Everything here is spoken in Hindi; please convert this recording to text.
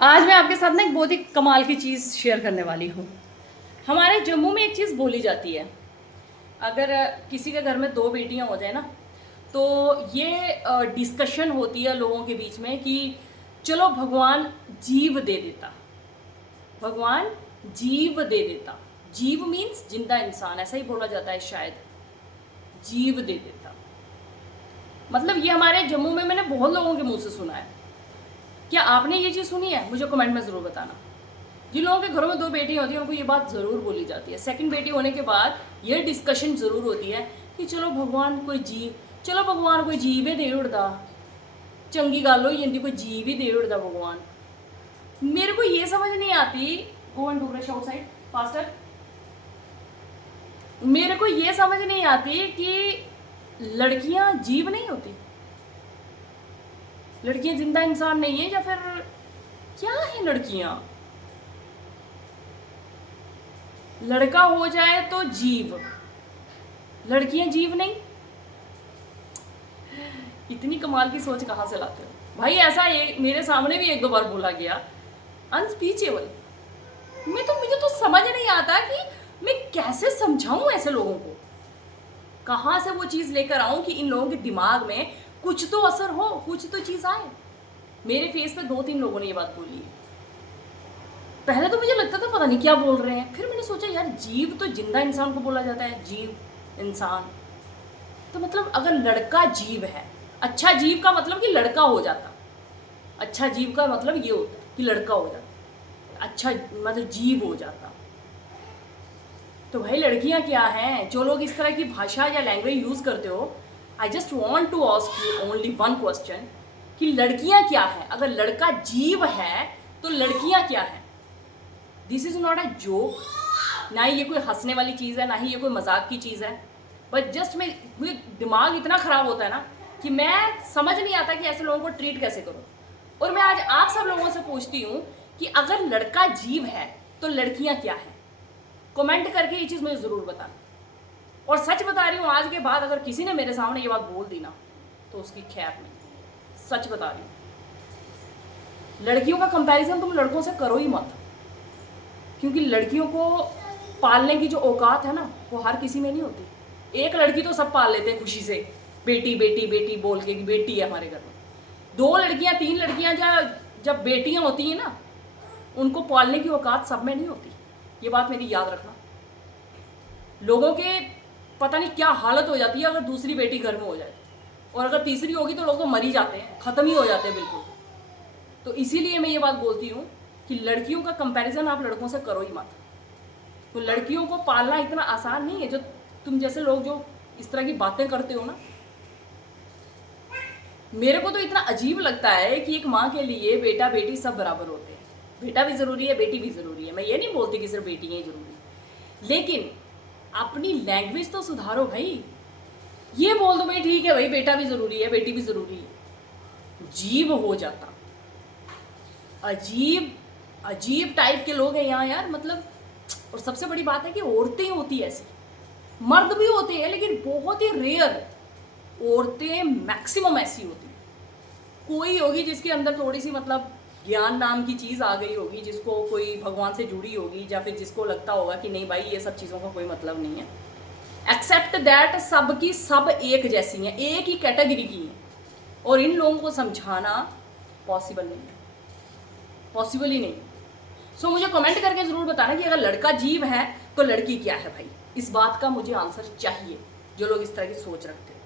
आज मैं आपके साथ ना एक बहुत ही कमाल की चीज़ शेयर करने वाली हूँ। हमारे जम्मू में एक चीज़ बोली जाती है, अगर किसी के घर में दो बेटियाँ हो जाए ना, तो ये डिस्कशन होती है लोगों के बीच में कि चलो भगवान जीव दे देता, भगवान जीव दे देता। जीव मीन्स जिंदा इंसान, ऐसा ही बोला जाता है शायद, जीव दे देता। मतलब ये हमारे जम्मू में मैंने बहुत लोगों के मुंह से सुना है। क्या आपने ये चीज़ सुनी है? मुझे कमेंट में ज़रूर बताना। जिन लोगों के घरों में दो बेटियां होती हैं उनको ये बात ज़रूर बोली जाती है। सेकंड बेटी होने के बाद ये डिस्कशन ज़रूर होती है कि चलो भगवान कोई जीव ही दे उड़दा, चंगी गल हो जाती, कोई जीव ही दे उड़दा भगवान। मेरे को ये समझ नहीं आती, go and do brush outside faster. मेरे को ये समझ नहीं आती कि लड़कियां जीव नहीं होती, लड़कियां जिंदा इंसान नहीं है, या फिर क्या है लड़कियां? लड़का हो जाए तो जीव, लड़कियां जीव नहीं। इतनी कमाल की सोच कहाँ से लाते हो भाई? ऐसा मेरे सामने भी एक दो बार बोला गया, अनस्पीचेबल। मुझे तो समझ नहीं आता कि मैं कैसे समझाऊं ऐसे लोगों को, कहाँ से वो चीज़ लेकर आऊं कि इन लोगों के दिमाग में कुछ तो असर हो, कुछ तो चीज़ आए। मेरे फेस पे दो तीन लोगों ने ये बात बोली है। पहले तो मुझे लगता था पता नहीं क्या बोल रहे हैं, फिर मैंने सोचा यार जीव तो जिंदा इंसान को बोला जाता है, जीव इंसान। तो मतलब अगर लड़का जीव है, अच्छा जीव का मतलब कि लड़का हो जाता, अच्छा जीव का मतलब ये होता है कि लड़का हो जाता, अच्छा मतलब जीव हो जाता। तो भाई लड़कियां क्या हैं? जो लोग इस तरह की भाषा या लैंग्वेज यूज़ करते हो, I just want to ask you only one question कि लड़कियां क्या है? अगर लड़का जीव है तो लड़कियां क्या है? This is not a joke, ना ही ये कोई हंसने वाली चीज़ है, ना ही ये कोई मजाक की चीज़ है। बट जस्ट मुझे दिमाग इतना ख़राब होता है ना कि मैं समझ नहीं आता कि ऐसे लोगों को ट्रीट कैसे करूँ। और मैं आज आप सब लोगों से पूछती हूँ कि अगर लड़का जीव है तो लड़कियाँ क्या हैं? कमेंट करके ये चीज़ मुझे ज़रूर बताना। और सच बता रही हूँ, आज के बाद अगर किसी ने मेरे सामने ये बात बोल दी ना तो उसकी खैर नहीं, सच बता रही हूँ। लड़कियों का कंपैरिजन तुम लड़कों से करो ही मत, क्योंकि लड़कियों को पालने की जो औकात है ना वो हर किसी में नहीं होती। एक लड़की तो सब पाल लेते हैं खुशी से, बेटी बेटी बेटी बोल के कि बेटी है हमारे घर में। दो लड़कियां तीन लड़कियां जब बेटियां होती हैं ना, उनको पालने की औकात सब में नहीं होती। ये बात मेरी याद रखना। लोगों के पता नहीं क्या हालत हो जाती है अगर दूसरी बेटी घर में हो जाए, और अगर तीसरी होगी तो लोग तो मर ही जाते हैं, ख़त्म ही हो जाते हैं बिल्कुल। तो इसीलिए मैं ये बात बोलती हूँ कि लड़कियों का कंपैरिजन आप लड़कों से करो ही मत। तो लड़कियों को पालना इतना आसान नहीं है जो तुम जैसे लोग जो इस तरह की बातें करते हो ना। मेरे को तो इतना अजीब लगता है कि एक माँ के लिए बेटा बेटी सब बराबर होते हैं। बेटा भी ज़रूरी है, बेटी भी ज़रूरी है। मैं ये नहीं बोलती कि सिर्फ बेटियाँ ही ज़रूरी, लेकिन अपनी लैंग्वेज तो सुधारो भाई। ये बोल दो भाई ठीक है भाई, बेटा भी ज़रूरी है बेटी भी ज़रूरी है, जीव हो जाता। अजीब अजीब टाइप के लोग हैं यहाँ यार, मतलब। और सबसे बड़ी बात है कि औरतें होती ऐसी, मर्द भी होते हैं लेकिन बहुत ही रेयर, औरतें मैक्सिमम ऐसी होती हैं। कोई होगी जिसके अंदर थोड़ी सी मतलब ज्ञान नाम की चीज़ आ गई होगी, जिसको कोई भगवान से जुड़ी होगी, या फिर जिसको लगता होगा कि नहीं भाई ये सब चीज़ों का कोई मतलब नहीं है। एक्सेप्ट दैट सब की सब एक जैसी हैं, एक ही कैटेगरी की हैं, और इन लोगों को समझाना पॉसिबल नहीं है, पॉसिबल ही नहीं। सो मुझे कमेंट करके ज़रूर बताना कि अगर लड़का जीव है तो लड़की क्या है भाई। इस बात का मुझे आंसर चाहिए, जो लोग इस तरह की सोच रखते हैं।